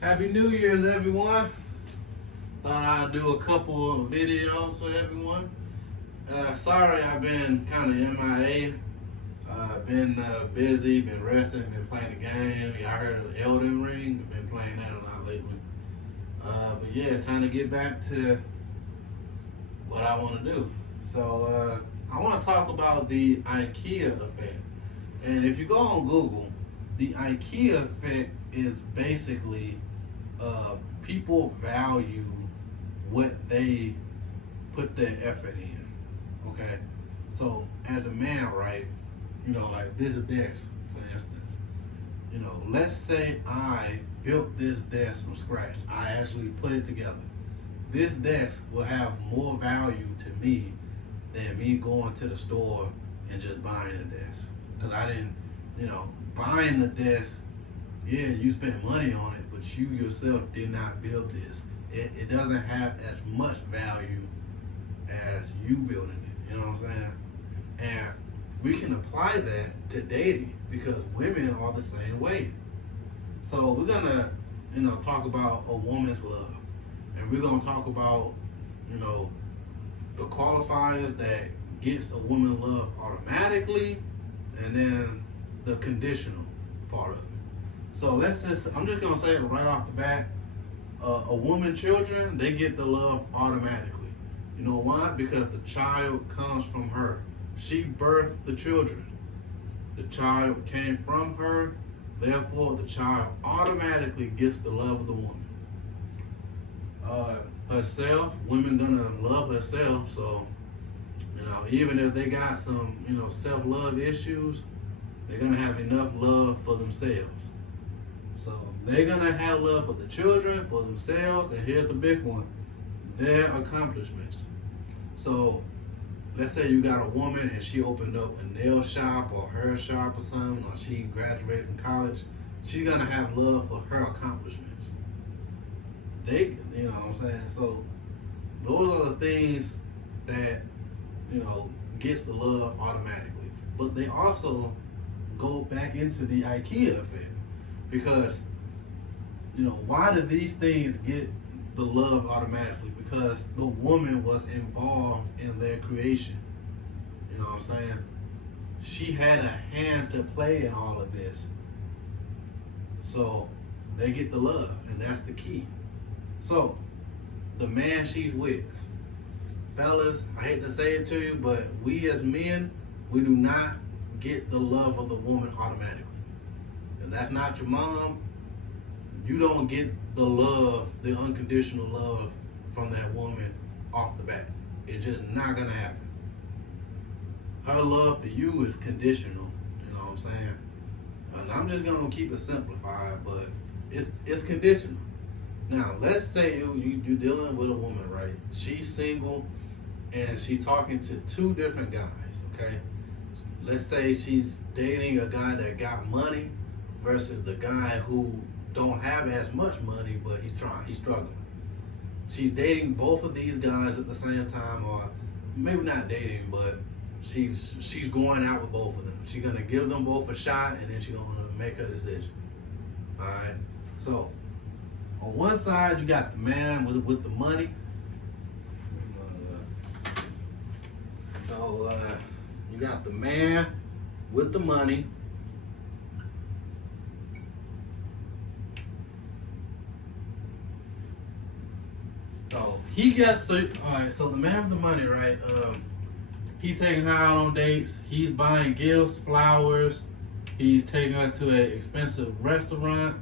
Happy New Year's, everyone. Thought I'd do a couple of videos for everyone. Sorry I've been kind of MIA. Been busy, been resting, been playing the game. Y'all heard of Elden Ring? Been playing that a lot lately. But yeah, time to get back to what I want to do. So I want to talk about the IKEA effect. And if you go on Google, the IKEA effect is basically people value what they put their effort in. Okay, so as a man, right? Like this desk, for instance. Let's say I built this desk from scratch. I actually put it together. This desk will have more value to me than me going to the store and just buying a desk. Because I didn't, buying the desk, yeah, you spent money on it, but you yourself did not build this. It doesn't have as much value as you building it. You know what I'm saying? And we can apply that to dating because women are the same way. So we're gonna, talk about a woman's love. And we're gonna talk about, the qualifiers that gets a woman love automatically and then the conditional part of it. So I'm just gonna say it right off the bat, a woman children, they get the love automatically. You know why? Because the child comes from her. She birthed the children. The child came from her, therefore the child automatically gets the love of the woman. Herself, women gonna love herself, so even if they got some, self-love issues, they're gonna have enough love for themselves. So they're gonna have love for the children, for themselves, and here's the big one, their accomplishments. So let's say you got a woman and she opened up a nail shop or her shop or something, or she graduated from college, she's gonna have love for her accomplishments. You know what I'm saying? So those are the things that, gets the love automatically. But they also go back into the IKEA effect. Because, why do these things get the love automatically? Because the woman was involved in their creation. You know what I'm saying? She had a hand to play in all of this. So they get the love, and that's the key. So the man she's with, fellas, I hate to say it to you, but we as men, we do not get the love of the woman automatically. If that's not your mom, you don't get the love, the unconditional love from that woman off the bat. It's just not gonna happen. Her love for you is conditional, you know what I'm saying? And I'm just gonna keep it simplified, but it's conditional. Now, let's say you're dealing with a woman, right? She's single and she's talking to two different guys, okay? Let's say she's dating a guy that got money versus the guy who don't have as much money, but he's struggling. She's dating both of these guys at the same time, or maybe not dating, but she's going out with both of them. She's gonna give them both a shot, and then she's gonna make her decision. All right. So on one side, you got the man with the money. You got the man with the money. So so the man with the money, right? He's taking her out on dates. He's buying gifts, flowers. He's taking her to an expensive restaurant.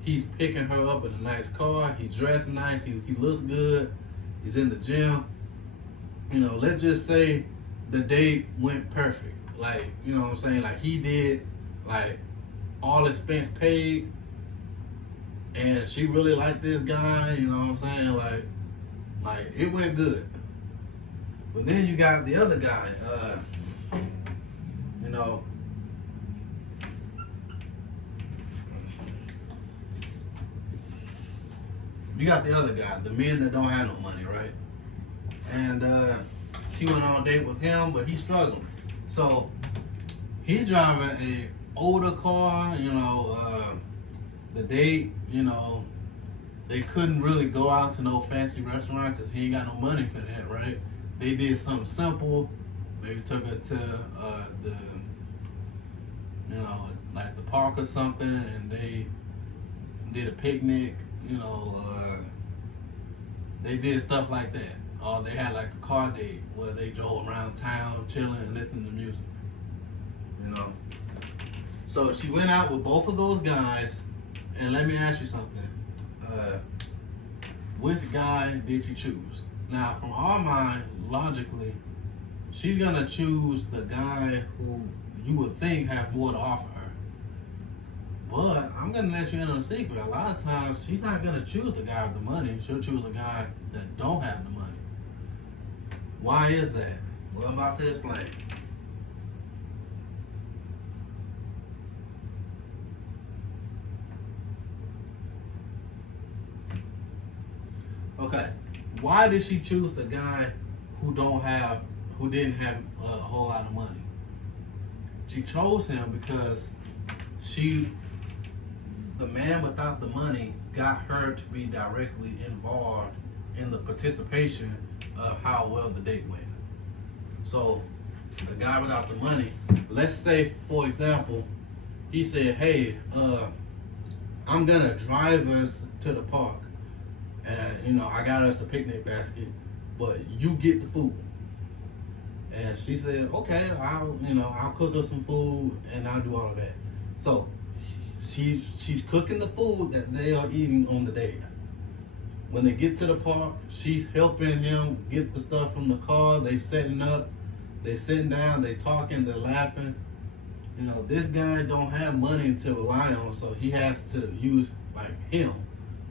He's picking her up in a nice car. He's dressed nice. He looks good. He's in the gym. Let's just say the date went perfect. Like, you know what I'm saying? Like, he did, like, all expense paid. And she really liked this guy, you know what I'm saying? Like it went good. But then you got the other guy, you got the other guy, the men that don't have no money, right? And she went on a date with him, but he's struggling. So he driving a older car, the date, they couldn't really go out to no fancy restaurant because he ain't got no money for that, right? They did something simple. Maybe took her to the, you know, like the park or something, and they did a picnic. You know, they did stuff like that. Or they had like a car date where they drove around town chilling and listening to music. You know. So she went out with both of those guys, and let me ask you something. Which guy did you choose? Now, from our mind, logically, she's gonna choose the guy who you would think have more to offer her. But I'm gonna let you in on a secret. A lot of times, she's not gonna choose the guy with the money. She'll choose a guy that don't have the money. Why is that? Well, I'm about to explain. Okay, why did she choose the guy who didn't have a whole lot of money? She chose him because the man without the money got her to be directly involved in the participation of how well the date went. So the guy without the money, let's say for example, he said, hey, I'm gonna drive us to the park. And, you know, I got us a picnic basket, but you get the food. And she said, okay, I'll cook us some food and I'll do all of that. So she's cooking the food that they are eating on the date. When they get to the park, she's helping him get the stuff from the car. They setting up, they sitting down, they talking, they're laughing. You know, this guy don't have money to rely on, so he has to use like him,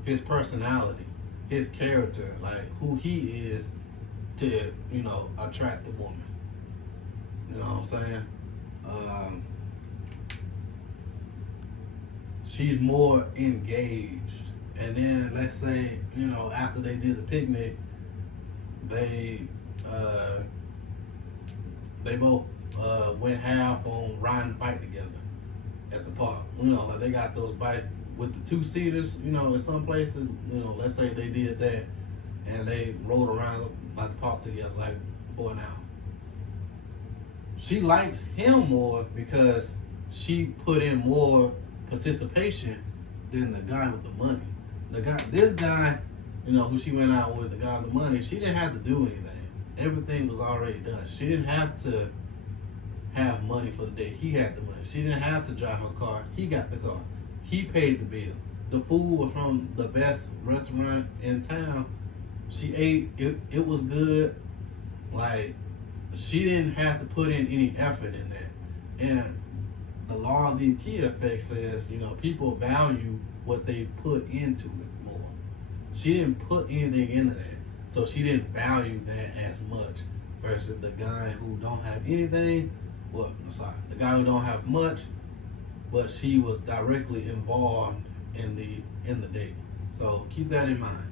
his personality, his character, like who he is to, you know, attract the woman. You know what I'm saying? She's more engaged. And then let's say, you know, after they did the picnic, they both went half on riding the bike together at the park. You know, like they got those bikes with the two-seaters, you know, in some places, you know, let's say they did that and they rode around like the park together like for an hour. She likes him more because she put in more participation than the guy with the money. This guy, you know, who she went out with, the guy with the money, she didn't have to do anything. Everything was already done. She didn't have to have money for the day. He had the money. She didn't have to drive her car. He got the car. He paid the bill. The food was from the best restaurant in town. She ate. It was good. Like, she didn't have to put in any effort in that. And the law of the IKEA effect says, you know, people value what they put into it more. She didn't put anything into that, so she didn't value that as much versus the guy who don't have anything. Well, the guy who don't have much, but she was directly involved in the date. So keep that in mind.